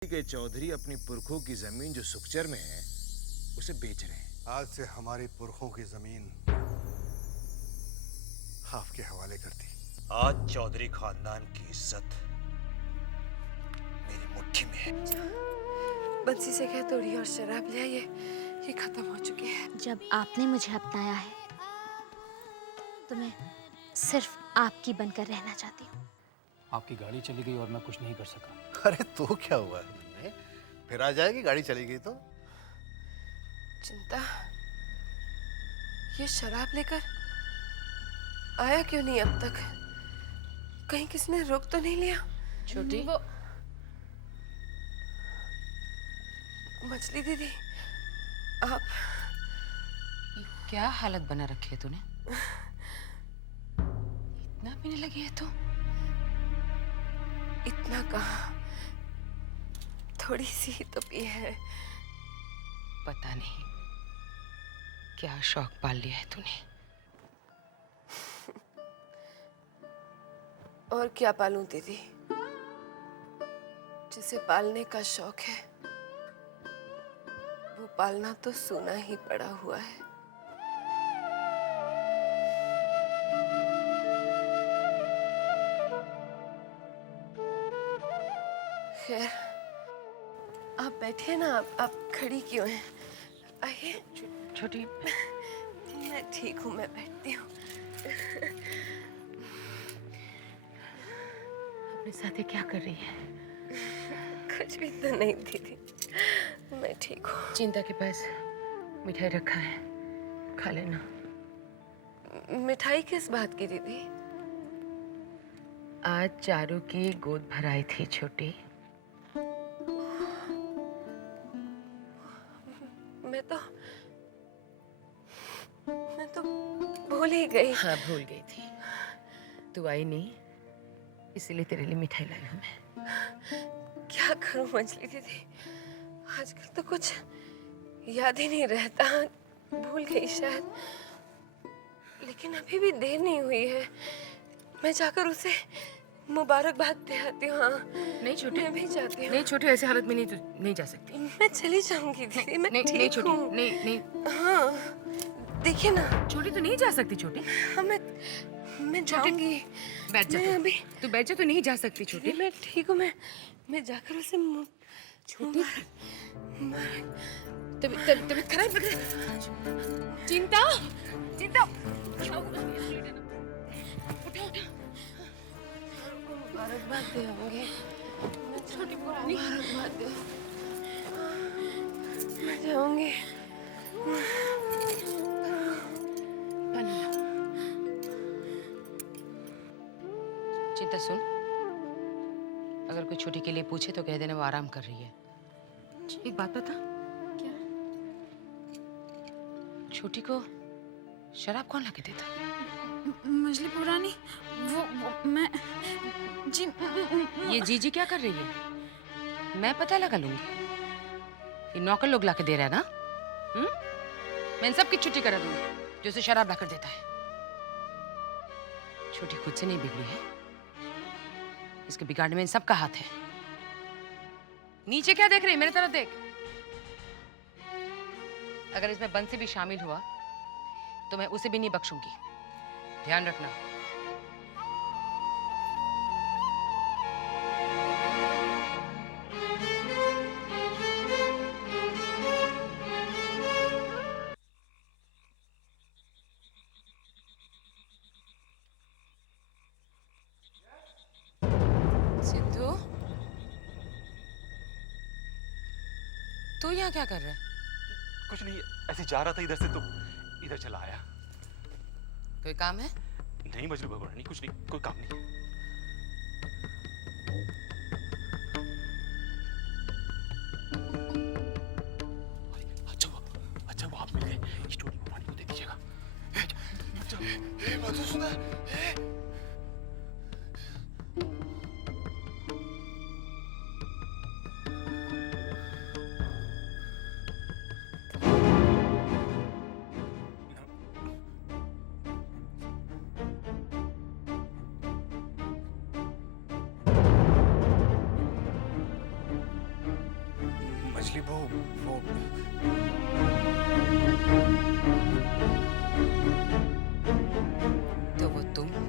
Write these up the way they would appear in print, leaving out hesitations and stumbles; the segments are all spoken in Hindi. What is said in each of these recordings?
के चौधरी अपनी पुरखों की जमीन जो सुखचर में है उसे बेच रहे हैं। आज से हमारी पुरखों की जमीन आपके हवाले कर दी। आज चौधरी खानदान की इज्जत मेरी मुट्ठी में है। बंसी से कह तोड़ी और शराब ले ये खत्म हो चुकी है। जब आपने मुझे अपनाया है तो मैं सिर्फ आपकी बनकर रहना चाहती हूँ। आपकी गाड़ी चली गई और मैं कुछ नहीं कर सका। अरे तो क्या हुआ है, फिर आ जाएगी, गाड़ी चली गई तो। चिंता ये शराब लेकर आया क्यों नहीं अब तक? कहीं किसने रोक तो नहीं लिया? छोटी वो मछली दीदी, आप क्या हालत बना रखी है तूने? इतना पीने लगी है तू? इतना कहा, थोड़ी सी ही तो पी है। पता नहीं क्या शौक पाल लिया है तूने। और क्या पालूं दीदी? जिसे पालने का शौक है वो पालना तो सूना ही पड़ा हुआ है। खैर, आप बैठिए ना। आप खड़ी क्यों हैं? आइए। छोटी मैं ठीक हूँ, मैं बैठती हूँ। अपने साथ ये क्या कर रही है? कुछ भी तो नहीं दीदी, मैं ठीक हूँ। चिंता के पास मिठाई रखा है, खा लेना। मिठाई किस बात की दीदी? आज चारू की गोद भराई थी छोटी। मैं तो भूल ही गई। हाँ, भूल गई थी। तू आई नहीं, इसीलिए तेरे लिए मिठाई लाई हूँ मैं। क्या करूं मछली दीदी, आजकल तो कुछ याद ही नहीं रहता। भूल गई शायद, लेकिन अभी भी देर नहीं हुई है। मैं जाकर उसे मुबारकबाद दे आती हूँ। हाँ नहीं छोटी, मैं भी जाती हूँ। नहीं छोटी, ऐसी हालत में नहीं जा सकती। मैं चली जाऊंगी दीदी, मैं नहीं ठीक छोटी, हूँ। नहीं। हाँ देखिए ना। छोटी तो नहीं जा सकती छोटी। हाँ मैं जाऊंगी। बैठ जा। मैं अभी तू बैठ जा, तू नहीं जा सकती छोटी। मैं ठीक हूँ। मैं जाकर उसे छोटी तबीयत खराब लग रही है। चिंता उठा। मुबारकबाद दे होंगे। छोटी मुबारकबाद दे। मैं जाऊंगी। चिंता सुन, अगर कोई छोटी के लिए पूछे तो कह देना वो आराम कर रही है। एक बात बता। क्या? छोटी को शराब कौन लाके देता? मछली पुरानी वो मैं जी। ये जीजी क्या कर रही है? मैं पता लगा लूंगी। ये नौकर लोग लाके दे रहा है ना? मैं इन सब की छुट्टी करा दूंगी जो उसे शराब लाकर देता है। छोटी खुद से नहीं बिगड़ी है, इसके बिगाड़ने में इन सब का हाथ है। नीचे क्या देख रही है? मेरी तरफ देख। अगर इसमें बंसी भी शामिल हुआ तो मैं उसे भी नहीं बख्शूंगी, ध्यान रखना। सिद्धू, तू यहाँ क्या कर रहा है? कुछ नहीं, ऐसे जा रहा था इधर से तो इधर चला आया। कोई काम है? नहीं मजनू भगवानी, कुछ नहीं, कोई काम नहीं। अच्छा वो आप मिल गए। स्टोरी भगवानी को दे दीजिएगा। मधुसूदन, मछली बहू वो तो वो तुम हो।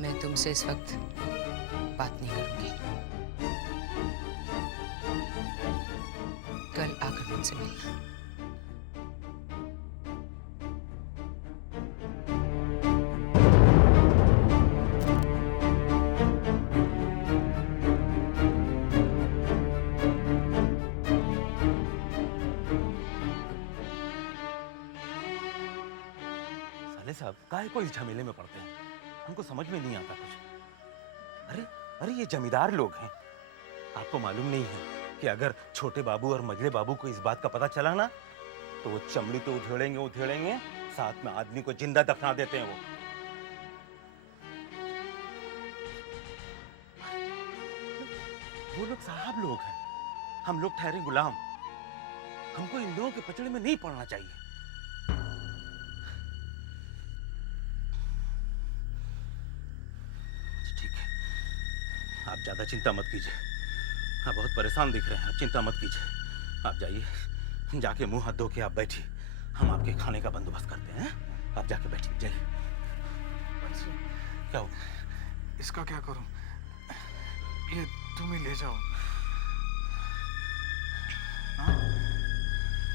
मैं तुमसे इस वक्त बात नहीं करूंगी। कल आकर मुझसे मिलना। साले साहब काहे को इस झमेले में पड़ते हैं? हमको समझ में नहीं आता कुछ। अरे अरे ये जमींदार लोग हैं। आपको मालूम नहीं है कि अगर छोटे बाबू और मझले बाबू को इस बात का पता चला ना तो वो चमड़ी तो उधेड़ेंगे, साथ में आदमी को जिंदा दफना देते हैं वो। वो लोग साहब लोग हैं, हम लोग ठहरे गुलाम। हमको इन लोगों के पचड़े में नहीं पड़ना चाहिए। ठीक है, आप ज्यादा चिंता मत कीजिए। आप बहुत परेशान दिख रहे हैं, आप चिंता मत कीजिए। आप जाइए, जाके मुंह हाथ धो के आप बैठिए। हम आपके खाने का बंदोबस्त करते हैं। आप जाके बैठिए, जाइए। क्या हो? इसका क्या करूं? ये तुम ही ले जाओ।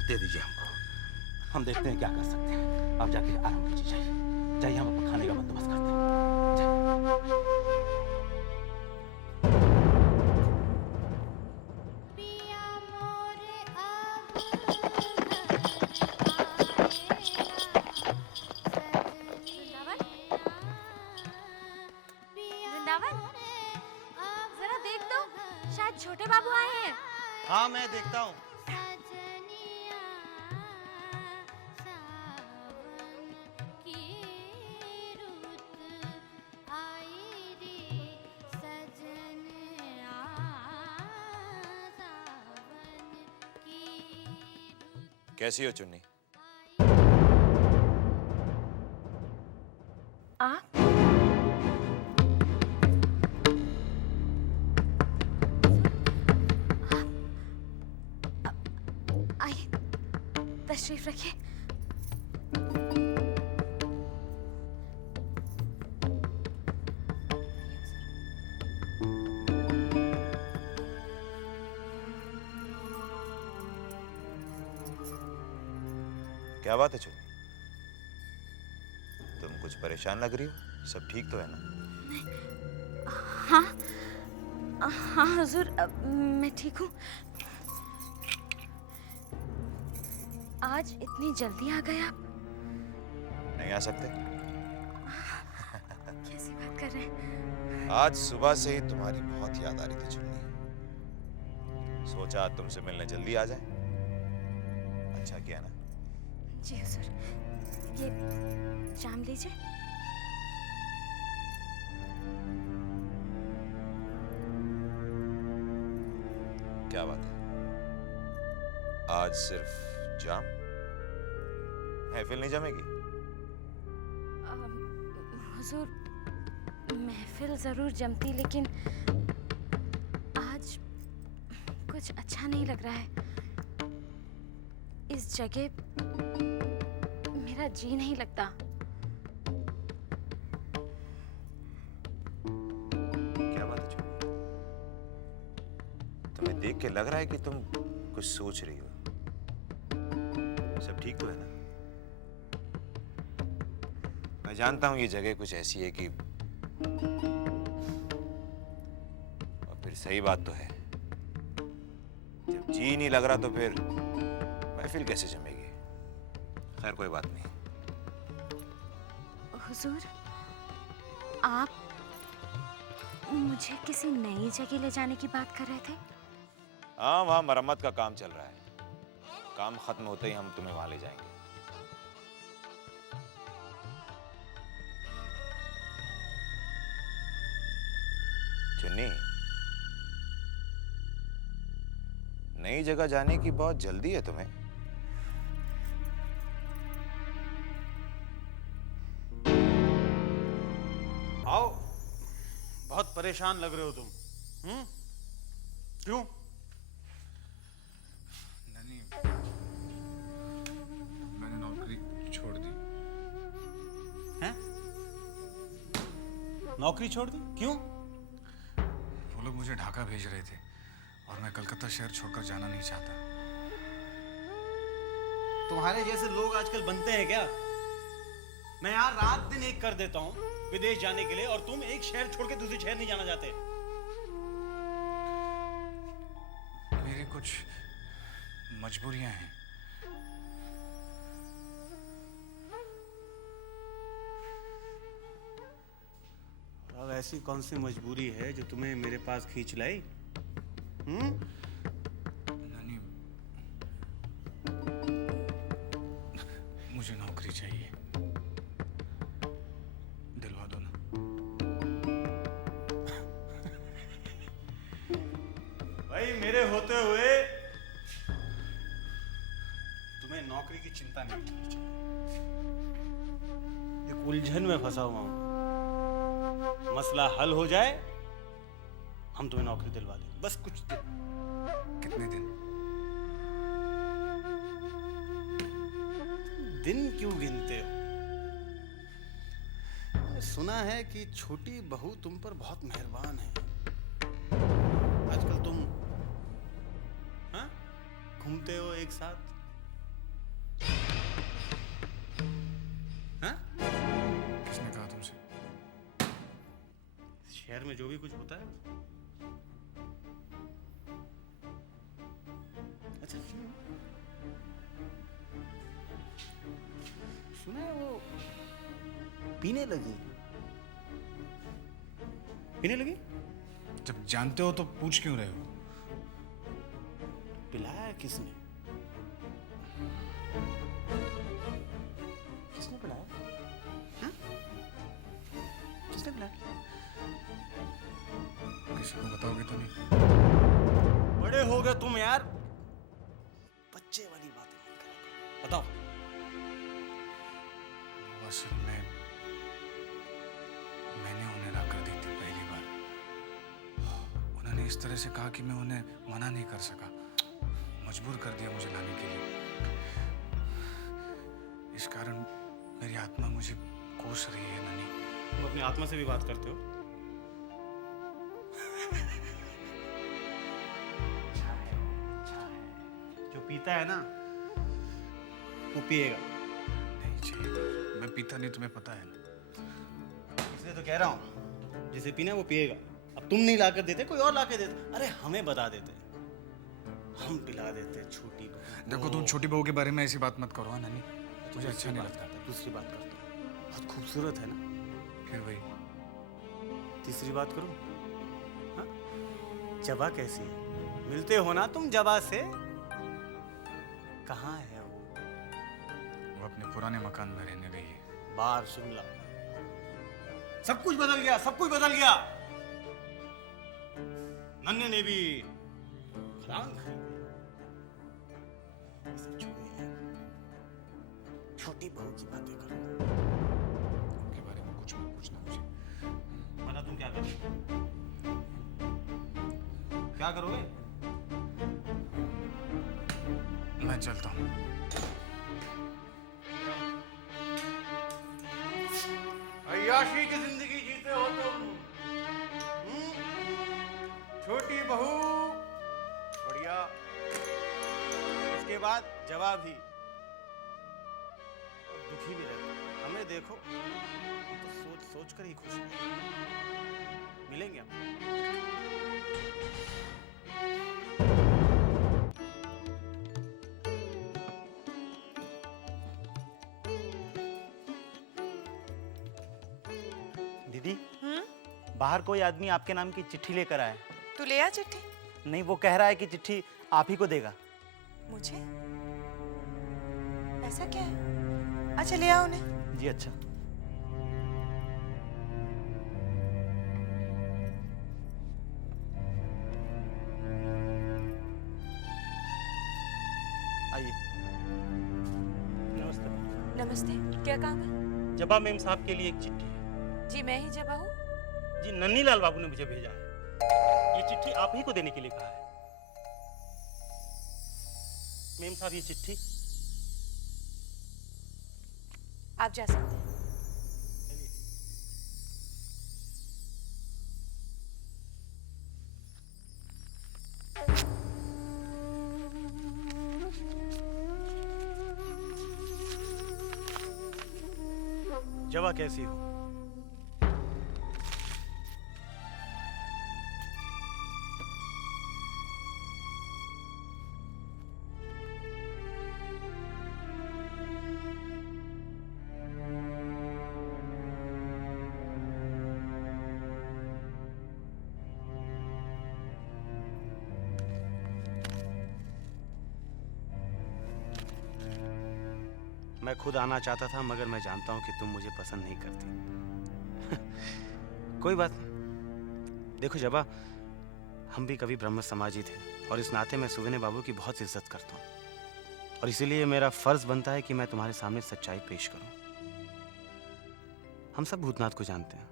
दे दीजिए हमको, हम देखते हैं क्या कर सकते हैं। आप जाके आराम कीजिए, जाइए जाइए, हम आपको खाने का बंदोबस्त करते हैं। जाइए। वृंदावन, जरा देख तो, शायद छोटे बाबू आए हैं। हाँ मैं देखता हूँ। कैसी हो चुन्नी? आप आइए, तशरीफ रखिए। क्या बात है चुन्नी? तुम कुछ परेशान लग रही हो। सब ठीक तो है ना? हाँ हाँ हुजूर, मैं ठीक हूँ। आज इतनी जल्दी आ गए आप? नहीं आ सकते? कैसी बात कर रहे हैं? आज सुबह से ही तुम्हारी बहुत याद आ रही थी चुन्नी। सोचा आज तुमसे मिलने जल्दी आ जाए। अच्छा किया ना? जी हुजूर, ये जाम लीजिए। क्या बात है, आज सिर्फ जाम? महफिल नहीं जमेगी? हुजूर, महफिल जरूर जमती, लेकिन आज कुछ अच्छा नहीं लग रहा है। इस जगह मेरा जी नहीं लगता। क्या बात है चुन्नी? तुम्हें देख के लग रहा है कि तुम कुछ सोच रही हो। सब ठीक तो है ना? मैं जानता हूं ये जगह कुछ ऐसी है कि, और फिर सही बात तो है, जब जी नहीं लग रहा तो फिर महफिल कैसे जमेगी? खैर कोई बात नहीं। हुजूर, आप मुझे किसी नई जगह ले जाने की बात कर रहे थे? हाँ, वहां मरम्मत का काम चल रहा है। काम खत्म होते ही हम तुम्हें वहां ले जाएंगे। चुन्नी, नई जगह जाने की बहुत जल्दी है तुम्हें। परेशान लग रहे हो तुम। क्यों? नहीं, मैंने नौकरी छोड़ दी। हैं? नौकरी छोड़ दी? क्यों? वो लोग मुझे ढाका भेज रहे थे और मैं कलकत्ता शहर छोड़कर जाना नहीं चाहता। तुम्हारे जैसे लोग आजकल बनते हैं क्या? मैं यार रात दिन एक कर देता हूँ विदेश जाने के लिए, और तुम एक शहर छोड़ के दूसरे शहर नहीं जाना चाहते। मेरी कुछ मजबूरियां हैं। अब ऐसी कौन सी मजबूरी है जो तुम्हें मेरे पास खींच लाई? नानी, मुझे नौकरी चाहिए, दिलवा दो ना। भाई मेरे होते हुए तुम्हें नौकरी की चिंता नहीं करनी चाहिए। एक उलझन में फंसा हुआ हूं, मसला हल हो जाए हम तुम्हें नौकरी दिलवा देंगे, बस कुछ दिन। कितने दिन? दिन क्यों गिनते हो? सुना है कि छोटी बहू तुम पर बहुत मेहरबान है। आजकल तुम हाँ घूमते हो एक साथ, हाँ? किसने कहा तुमसे? शहर में जो भी कुछ होता है। अच्छा, सुना है वो पीने लगी। पीने लगी? जब जानते हो तो पूछ क्यों रहे हो? पिलाया किसने? किसने पिलाया? हाँ? किसने पिलाया? किसी को बताओगे तो नहीं? बड़े हो गए तुम यार, बच्चे वाली बातें मत करा करो। बताओ। वो असल में मैंने उन्हें ला कर दी थी पहली बार। उन्होंने इस तरह से कहा कि मैं उन्हें मना नहीं कर सका, मजबूर कर दिया मुझे लाने के लिए। इस कारण मेरी आत्मा मुझे कोस रही है नानी। तुम अपनी आत्मा से भी बात करते हो? जो पीता है ना वो पिएगा। नहीं चाहिए, मैं पीता नहीं, तुम्हें पता है ना। इसलिए तो कह रहा हूँ, जिसे पीना है वो पिएगा। अब तुम नहीं लाकर देते, कोई और लाकर देता। अरे हमें बता देते, हम पिला देते छोटी बहू। देखो तुम छोटी बहू के बारे में ऐसी बात मत करो हाँ नानी, मुझे अच्छा नहीं लगता। दूसरी बात करता हूँ, बहुत खूबसूरत है ना। फिर वही तीसरी बात करूं? हाँ? जबा कैसी है? मिलते हो ना तुम जबा से? कहाँ है वो अपने पुराने मकान में रहने गई है। बाहर शिमला। सब कुछ बदल गया, सब कुछ बदल गया। नन्हे ने भी खदान खरीदी। इसे छोड़िए, छोटी बहू की बातें करो। उनके बारे में कुछ मत पूछना मुझे। बता तुम क्या करोगे? क्या करोगे? मैं चलता हूँ। अय्याशी की जिंदगी जीते हो तुम। छोटी बहू बढ़िया, उसके बाद जवाब ही, और दुखी भी रहता। हमें देखो, हम तो सोच सोच कर ही खुश हैं। मिलेंगे हम। दीदी, बाहर कोई आदमी आपके नाम की चिट्ठी लेकर आया। तू ले आ चिट्ठी। नहीं, वो कह रहा है कि चिट्ठी आप ही को देगा। मुझे? ऐसा क्या है? अच्छा ले आओ उन्हें। जी अच्छा। आइए। नमस्ते। नमस्ते, क्या काम है? जबा मेम साहब के लिए एक चिट्ठी है। जी मैं ही जबा हूँ। जी नन्नीलाल बाबू ने मुझे भेजा है। ये चिट्ठी आप ही को देने के लिए कहा है। मेम साहब ये चिट्ठी आप जा सकते हैं। जवा कैसी हो? मैं खुद आना चाहता था, मगर मैं जानता हूं कि तुम मुझे पसंद नहीं करती। कोई बात नहीं। देखो जबा, हम भी कभी ब्रह्म समाजी थे और इस नाते मैं सुविने बाबू की बहुत इज्जत करता हूं, और इसीलिए मेरा फर्ज बनता है कि मैं तुम्हारे सामने सच्चाई पेश करूं। हम सब भूतनाथ को जानते हैं।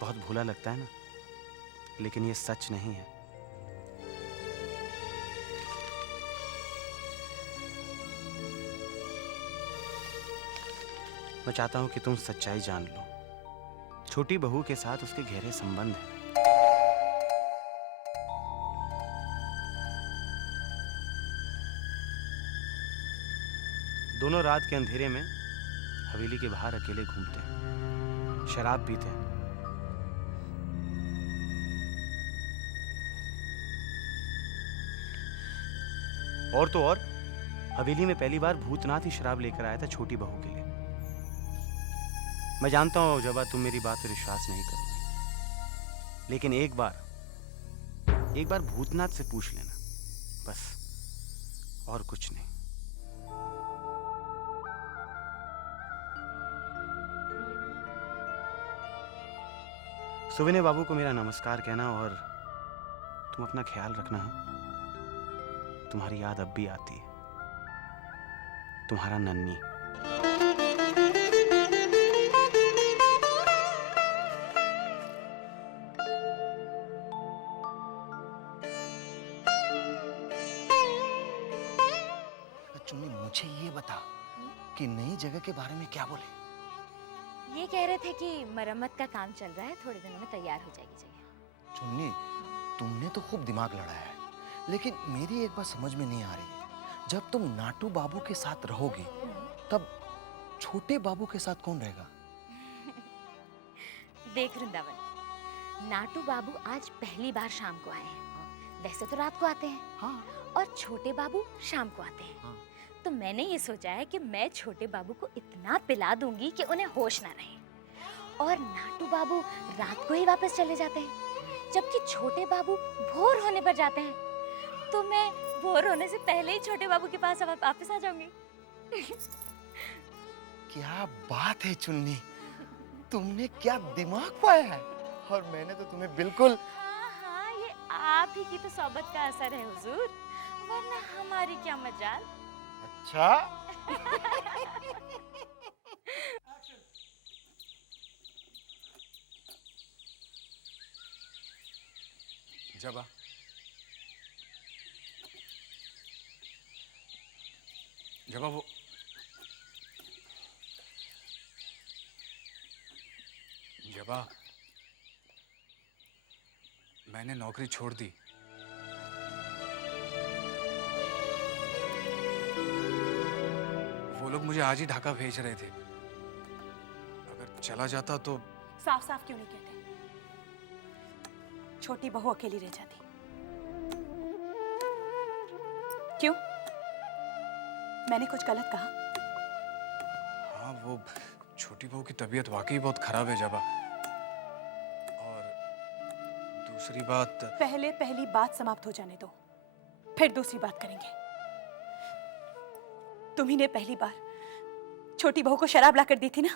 बहुत भूला लगता है ना, लेकिन ये सच नहीं है। मैं चाहता हूं कि तुम सच्चाई जान लो। छोटी बहू के साथ उसके गहरे संबंध हैं। दोनों रात के अंधेरे में हवेली के बाहर अकेले घूमते हैं, शराब पीते हैं। और तो और हवेली में पहली बार भूतनाथ ही शराब लेकर आया था छोटी बहू के लिए। मैं जानता हूं जबा तुम मेरी बात पर विश्वास नहीं करोगी, लेकिन एक बार भूतनाथ से पूछ लेना, बस, और कुछ नहीं। सुविने बाबू को मेरा नमस्कार कहना, और तुम अपना ख्याल रखना। तुम्हारी याद अब भी आती है। तुम्हारा नन्नी। चुन्नी, मुझे ये बता कि नई जगह के बारे में क्या बोले? ये कह रहे थे कि मरम्मत का काम चल रहा है, थोड़े दिनों में तैयार हो जाएगी जगह। चुन्नी, तुमने तो खूब दिमाग लड़ाया है, लेकिन मेरी एक बात समझ में नहीं आ रही। जब तुम नाटू बाबू के साथ रहोगी, तब छोटे बाबू के साथ कौन रहेगा? देख वृंदावन, नाटू बाबू आज पहली बार शाम को आए हैं। वैसे तो रात को आते हैं। हाँ। और छोटे बाबू शाम को आते हैं। हाँ। तो मैंने ये सोचा है कि मैं छोटे बाबू को इतना पिला दूंगी कि उन्हें होश ना रहे, और नाटू बाबू रात को ही वापस चले जाते हैं, जबकि छोटे बाबू भोर होने पर जाते हैं। तो मैं भोर होने से पहले ही छोटे बाबू के पास वापस आ जाऊंगी। क्या बात है चुन्नी, तुमने क्या दिमाग पाया है, और मैंने तो तुम्हें बिल्कुल। हाँ, ये आप ही की तो सोबत का असर है हुजूर, वरना हमारी क्या मजाल। अच्छा। जबा, जबा वो जबा, मैंने नौकरी छोड़ दी। वो लोग मुझे आज ही ढाका भेज रहे थे। अगर चला जाता तो। साफ साफ क्यों नहीं कहते? छोटी बहू अकेली रह जाती। क्यों? मैंने कुछ गलत कहा? हाँ, वो छोटी बहू की तबीयत वाकई बहुत खराब है जबा। और दूसरी बात। पहले पहली बात समाप्त हो जाने दो, फिर दूसरी बात करेंगे। तुम्ही ने पहली बार छोटी बहू को शराब लाकर दी थी ना?